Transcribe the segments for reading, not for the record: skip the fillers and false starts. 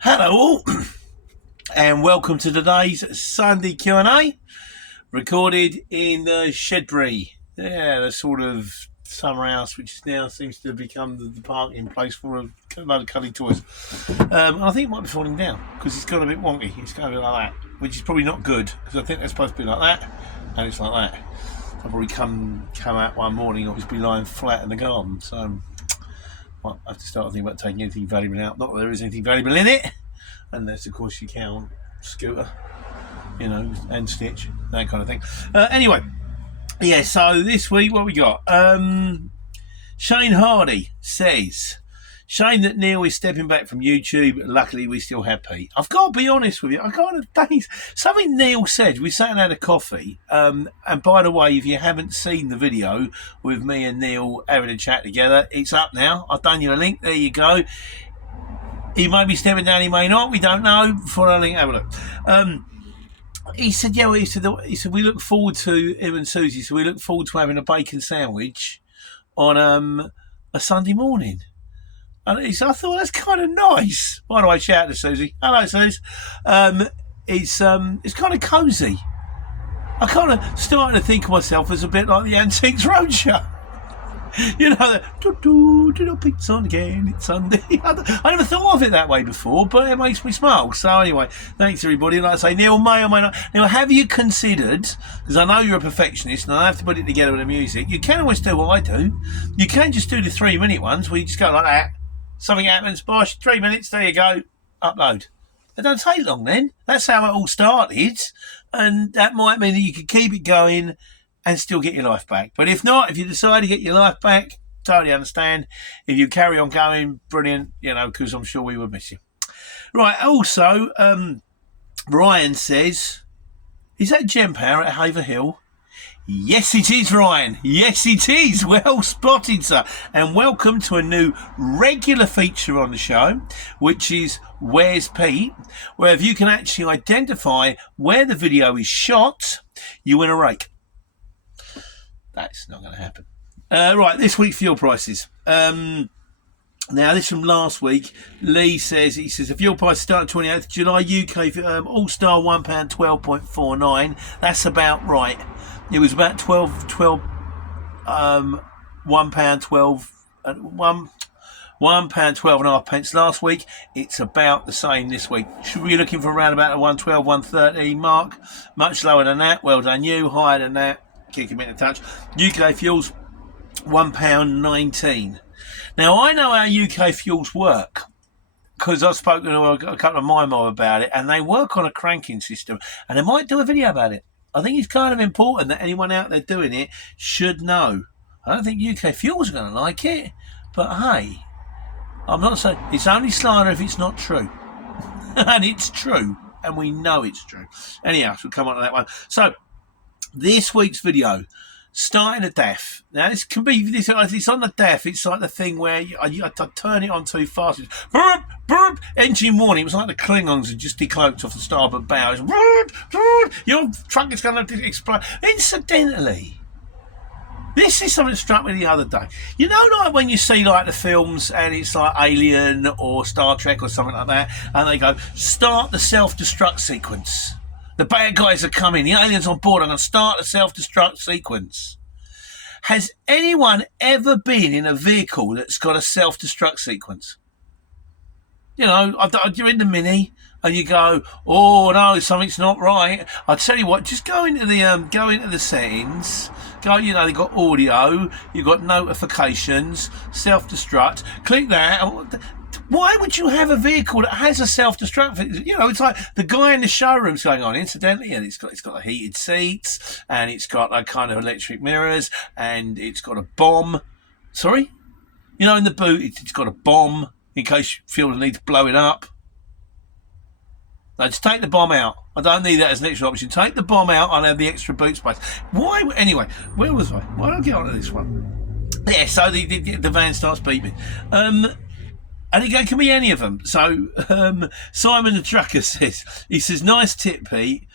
Hello all, and welcome to today's Sunday Q&A, recorded in the Shedbury, the sort of summer house which now seems to have become the parking place for a load of cuddly toys. I think it might be falling down because it's got a bit wonky. It's going to be like that, which is probably not good because I think they're supposed to be like that, and it's like that. I'll probably come out one morning, obviously lying flat in the garden. So I have to start thinking about taking anything valuable out. Not that there is anything valuable in it, unless of course you count scooter, and Stitch, that kind of thing. Anyway, so this week what we got? Shane Hardy says, shame that Neil is stepping back from YouTube. Luckily we still have Pete. I've got to be honest with you, I kind of days something Neil said. We sat and had a coffee, and by the way, if you haven't seen the video with me and Neil having a chat together, it's up now. I've done you a link, there you go. He may be stepping down, he may not, we don't know. Before I link, have a look. He said, he said we look forward to, him and Susie, so we look forward to having a bacon sandwich on a Sunday morning. And he said, I thought that's kind of nice. By the way, shout out to Susie. Hello, Susie. It's kind of cosy. I kind of starting to think of myself as a bit like the Antiques Roadshow. The pizza on again, it's Sunday. I never thought of it that way before, but it makes me smile. So anyway, thanks everybody. Like I say, Neil may or may not. Now, have you considered, because I know you're a perfectionist and I have to put it together with the music, you can always do what I do. You can just do the 3-minute ones where you just go like that. Something happens, bosh, 3 minutes, there you go, upload. It don't take long then. That's how it all started. And that might mean that you could keep it going and still get your life back. But if not, if you decide to get your life back, totally understand. If you carry on going, brilliant, because I'm sure we would miss you. Right, also, Ryan says, is that Gem Power at Haverhill? Yes, it is, Ryan. Yes, it is. Well spotted, sir. And welcome to a new regular feature on the show, which is Where's Pete? Where if you can actually identify where the video is shot, you win a rake. That's not going to happen. Right, this week's fuel prices. Now, this from last week. Lee says, the fuel price started 28th July, UK All-Star £1 12.49. That's about right. It was about £1 12 and a half pence last week. It's about the same this week. Should we be looking for around about the 112, 130 mark? Much lower than that. Well done you. Higher than that. Kick him in a touch. UK fuels, £1.19. Now, I know how UK fuels work because I've spoken to a couple of my mob about it, and they work on a cranking system, and I might do a video about it. I think it's kind of important that anyone out there doing it should know. I don't think UK fuels are going to like it, but hey, I'm not saying it's only slander if it's not true. And it's true, and we know it's true. Anyhow, we'll come on to that one. So, this week's video, starting a DAF. Now, this can be, it's on the DAF, it's like the thing where I turn it on too fast. It's burp, burp, engine warning. It was like the Klingons had just decloaked off the starboard bow. It's burp, burp, your truck is going to explode. Incidentally, this is something that struck me the other day. Like when you see like the films and it's like Alien or Star Trek or something like that, and they go, start the self-destruct sequence. The bad guys are coming. The aliens on board. I'm going to start a self-destruct sequence. Has anyone ever been in a vehicle that's got a self-destruct sequence? You're in the Mini and you go, oh no, something's not right. I tell you what, just go into the settings. Go, they've got audio. You've got notifications, self-destruct. Click that. Why would you have a vehicle that has a self-destruct? It's like the guy in the showroom's going on, incidentally, and it's got the heated seats, and it's got like kind of electric mirrors, and it's got a bomb. Sorry? In the boot, it's got a bomb in case you feel the need to blow it up. No, just take the bomb out. I don't need that as an extra option. Take the bomb out, I'll have the extra boot space. Why? Anyway, where was I? Why don't I get onto this one? Yeah, so the van starts beeping. And it can be any of them. So Simon the Trucker says, nice tip, Pete,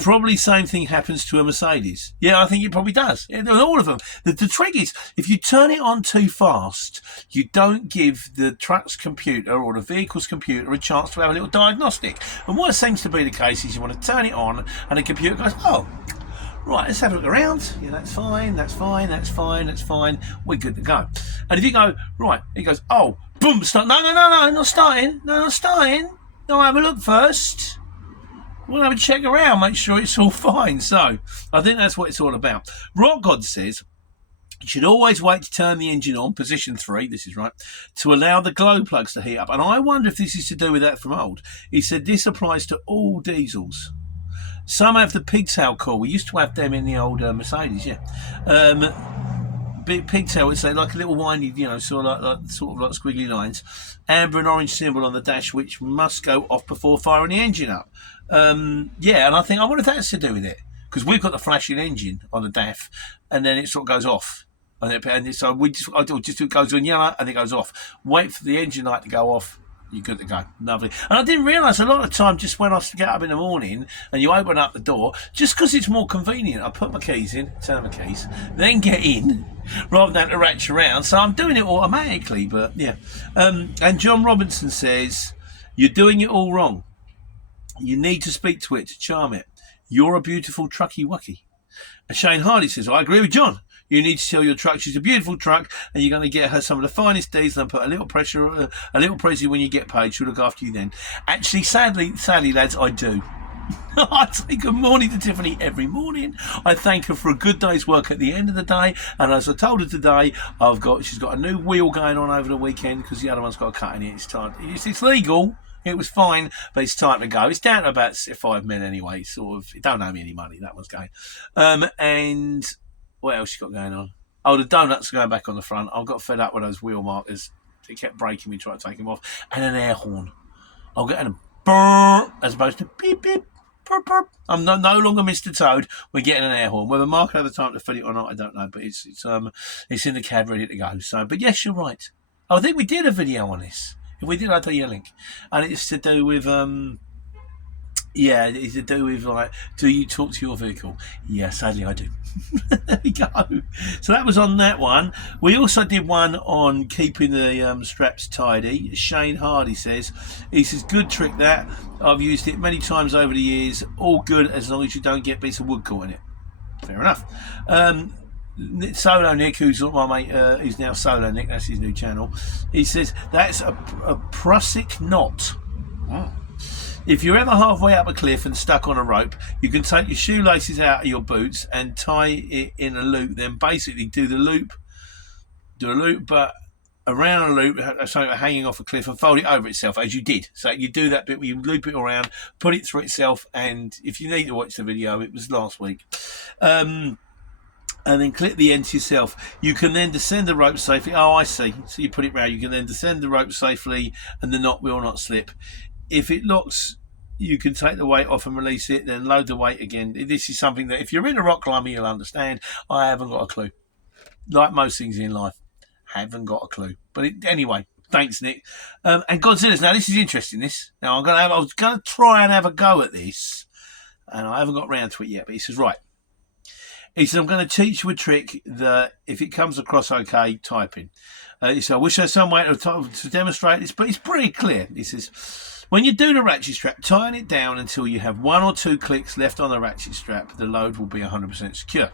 Probably same thing happens to a Mercedes. Yeah, I think it probably does. All of them. The trick is, if you turn it on too fast, you don't give the truck's computer or the vehicle's computer a chance to have a little diagnostic. And what seems to be the case is you want to turn it on and the computer goes, oh, right, let's have a look around. Yeah, that's fine, that's fine, that's fine, that's fine. We're good to go. And if you go, right, it goes, oh, boom, start. No, not starting. No, not starting. No, have a look first. We'll have a check around, make sure it's all fine. So, I think that's what it's all about. Rock God says, you should always wait to turn the engine on, position 3, this is right, to allow the glow plugs to heat up. And I wonder if this is to do with that from old. He said this applies to all diesels. Some have the pigtail coil. We used to have them in the old Mercedes, yeah. Pigtail, it's like a little windy, sort of like squiggly lines. Amber and orange symbol on the dash, which must go off before firing the engine up. Yeah, and I wonder if that's to do with it, because we've got the flashing engine on the DAF, and then it sort of goes off, and so it goes on yellow and it goes off. Wait for the engine light to go off. You're good to go. Lovely. And I didn't realise a lot of the time, just when I get up in the morning and you open up the door, just because it's more convenient, I put my keys in, turn my keys, then get in, rather than have to ratchet around. So I'm doing it automatically, but yeah. And John Robinson says, you're doing it all wrong. You need to speak to it to charm it. You're a beautiful trucky wucky. And Shane Hardy says, I agree with John. You need to tell your truck she's a beautiful truck and you're going to get her some of the finest diesel and put a little pressure when you get paid. She'll look after you then. Actually, sadly, lads, I do. I say good morning to Tiffany every morning. I thank her for a good day's work at the end of the day. And as I told her today, she's got a new wheel going on over the weekend because the other one's got a cut in it. It's time. It's legal. It was fine, but it's time to go. It's down to about 5 men anyway. It don't owe me any money. That one's going. And what else you got going on? Oh, the donuts are going back on the front. I've got fed up with those wheel markers. They kept breaking me trying to take them off. And an air horn. I'll get a brrr as opposed to beep, beep, burp, burp. I'm no longer Mr. Toad. We're getting an air horn. Whether Mark had the time to fit it or not, I don't know. But it's in the cab ready to go. So, but yes, you're right. I think we did a video on this. If we did, I'll tell you a link. And it's to do with it's to do with do you talk to your vehicle? Yeah, sadly I do. There we go. So that was on that one. We also did one on keeping the straps tidy. Shane Hardy says, good trick that. I've used it many times over the years. All good as long as you don't get bits of wood caught in it. Fair enough. Solo Nick, who's my mate, who's now Solo Nick, that's his new channel. He says that's a Prussic knot. Oh. If you're ever halfway up a cliff and stuck on a rope, you can take your shoelaces out of your boots and tie it in a loop. Then basically do a loop, but around a loop, something hanging off a cliff, and fold it over itself as you did. So you do that bit where you loop it around, put it through itself, and if you need to watch the video, it was last week. And then clip the end to yourself. You can then descend the rope safely. Oh, I see. So you put it round. You can then descend the rope safely, and the knot will not slip. If it locks, you can take the weight off and release it, then load the weight again. This is something that if you're in a rock climber, you'll understand. I haven't got a clue. Like most things in life, haven't got a clue. But anyway, thanks, Nick. And Godzilla's. Now, this is interesting, this. Now, I was going to try and have a go at this, and I haven't got round to it yet, but he says, right. He said, I'm going to teach you a trick that if it comes across okay, type in. He said, I wish there's some way to demonstrate this, but it's pretty clear. He says, when you do the ratchet strap, tighten it down until you have 1 or 2 clicks left on the ratchet strap. The load will be 100% secure.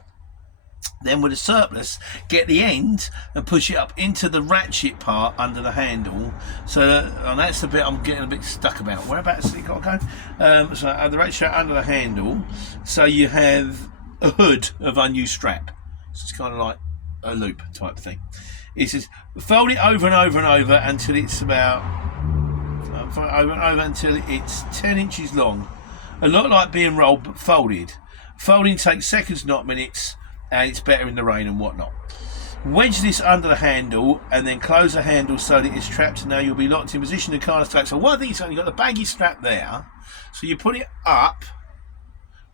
Then with a surplus, get the end and push it up into the ratchet part under the handle. So, and that's the bit I'm getting a bit stuck about. Whereabouts has it got to go? So the ratchet strap under the handle. So you have a hood of unused strap. So it's kind of like a loop type thing. It says fold it over and over and over until it's about until it's 10 inches long. A lot like being rolled but folded. Folding takes seconds, not minutes, and it's better in the rain and whatnot. Wedge this under the handle and then close the handle so that it's trapped, and now you'll be locked in position to kind of strap. So one thing is you've got the baggy strap there, so you put it up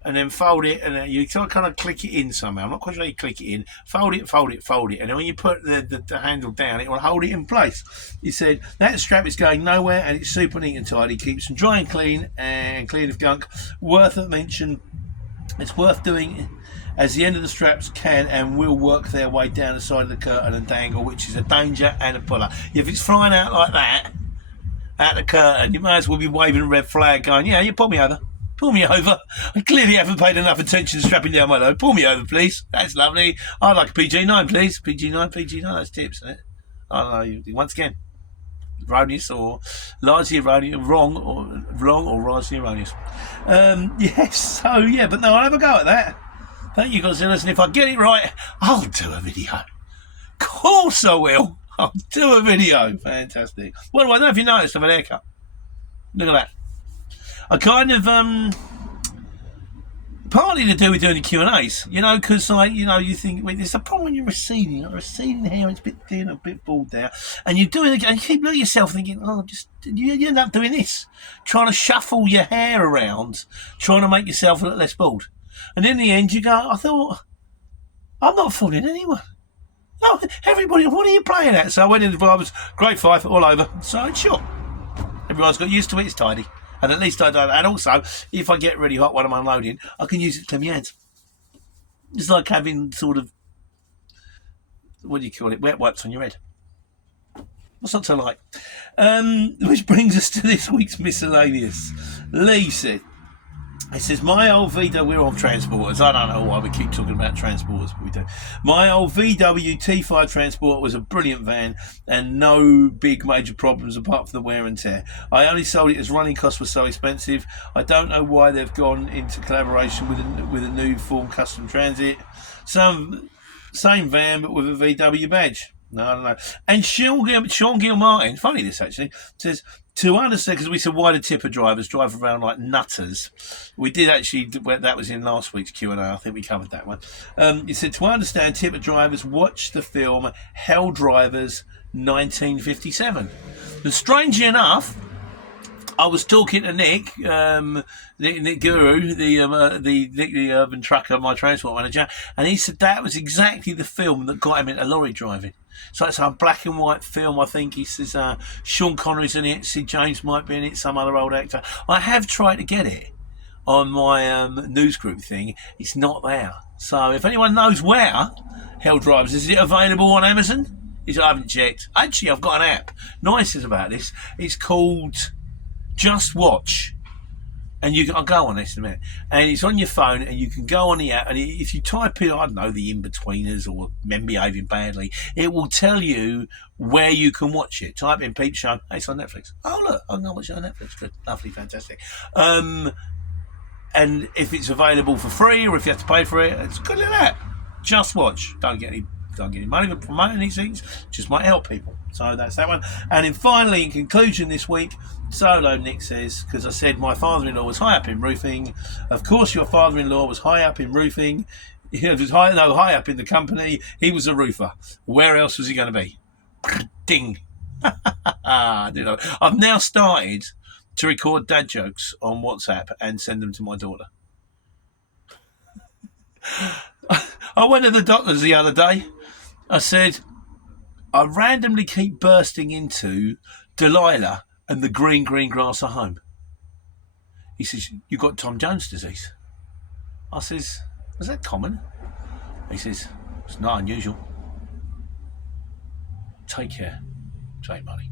and then fold it, and then you kind of click it in somehow. I'm not quite sure you click it in. Fold it, fold it, fold it. And then when you put the handle down, it will hold it in place. He said, that strap is going nowhere, and it's super neat and tidy. Keeps them dry and clean of gunk. Worth a mention It's worth doing, as the end of the straps can and will work their way down the side of the curtain and dangle, which is a danger and a puller. If it's flying out like that, out the curtain, you may as well be waving a red flag going, yeah, you pull me over. Pull me over. I clearly haven't paid enough attention to strapping down my load. Pull me over, please. That's lovely. I'd like a PG9, please. PG9, that's tips, isn't it? I don't know. Once again, erroneous or largely erroneous, wrong or largely erroneous. Yes, so yeah, but no, I'll have a go at that. Thank you, Godzilla. And if I get it right, I'll do a video. Of course I will. I'll do a video. Fantastic. Well, I don't know if you noticed, I have an haircut. Look at that. I kind of, partly to do with doing the Q&As, you know, because, like, you know, you think, wait, there's a problem when you're receding. Like, receding hair, it's a bit thin, a bit bald there. And you do it, and you keep looking at yourself thinking, oh, you end up doing this. Trying to shuffle your hair around, trying to make yourself look less bald. And in the end, you go, I thought, I'm not fooling anyone. No, everybody, what are you playing at? So I went into the barber's, grade 5, all over. So, sure. Everyone's got used to it, it's tidy. And at least I don't. And also, if I get really hot when I'm unloading, I can use it to clean my hands. It's like having sort of, what do you call it, wet wipes on your head. What's not to like? Which brings us to this week's miscellaneous. Lee said, it says, my old VW, we're on transporters. I don't know why we keep talking about transporters, but we do. My old VW T5 Transport was a brilliant van and no big major problems apart from the wear and tear. I only sold it as running costs were so expensive. I don't know why they've gone into collaboration with a new form Custom Transit. Same van, but with a VW badge. No, I don't know. And Sean Gilmartin, funny this actually, says, to understand, because we said why do tipper drivers drive around like nutters? We did actually, that was in last week's Q&A, I think we covered that one. He said, to understand tipper drivers, watch the film Hell Drivers 1957. And strangely enough, I was talking to Nick Guru, the urban trucker, my transport manager, and he said that was exactly the film that got him into lorry driving. So it's a black and white film. I think he says Sean Connery's in it, Sid James might be in it, some other old actor. I have tried to get it on my news group thing. It's not there. So if anyone knows where Hell Drivers is, it available on Amazon? I haven't checked. Actually, I've got an app. Nice is about this. It's called Just Watch. And I'll go on this in a minute. And it's on your phone, and you can go on the app, and if you type in, I don't know, the In-Betweeners or Men Behaving Badly, it will tell you where you can watch it. Type in Peep Show. Hey, it's on Netflix. Oh, look, I can go watch it on Netflix. Good, lovely, fantastic. And if it's available for free, or if you have to pay for it, it's good at that. Just Watch. Don't get any money for promoting these things. Just might help people. So that's that one. And then finally, in conclusion this week, Solo Nick says, because I said my father-in-law was high up in roofing. Of course, your father-in-law was high up in roofing. He was high up in the company. He was a roofer. Where else was he going to be? Ding. I've now started to record dad jokes on WhatsApp and send them to my daughter. I went to the doctor's the other day. I said, I randomly keep bursting into Delilah and the green grass at home. He says, you got Tom Jones disease. I says, is that common? He says, it's not unusual. Take care. Take money.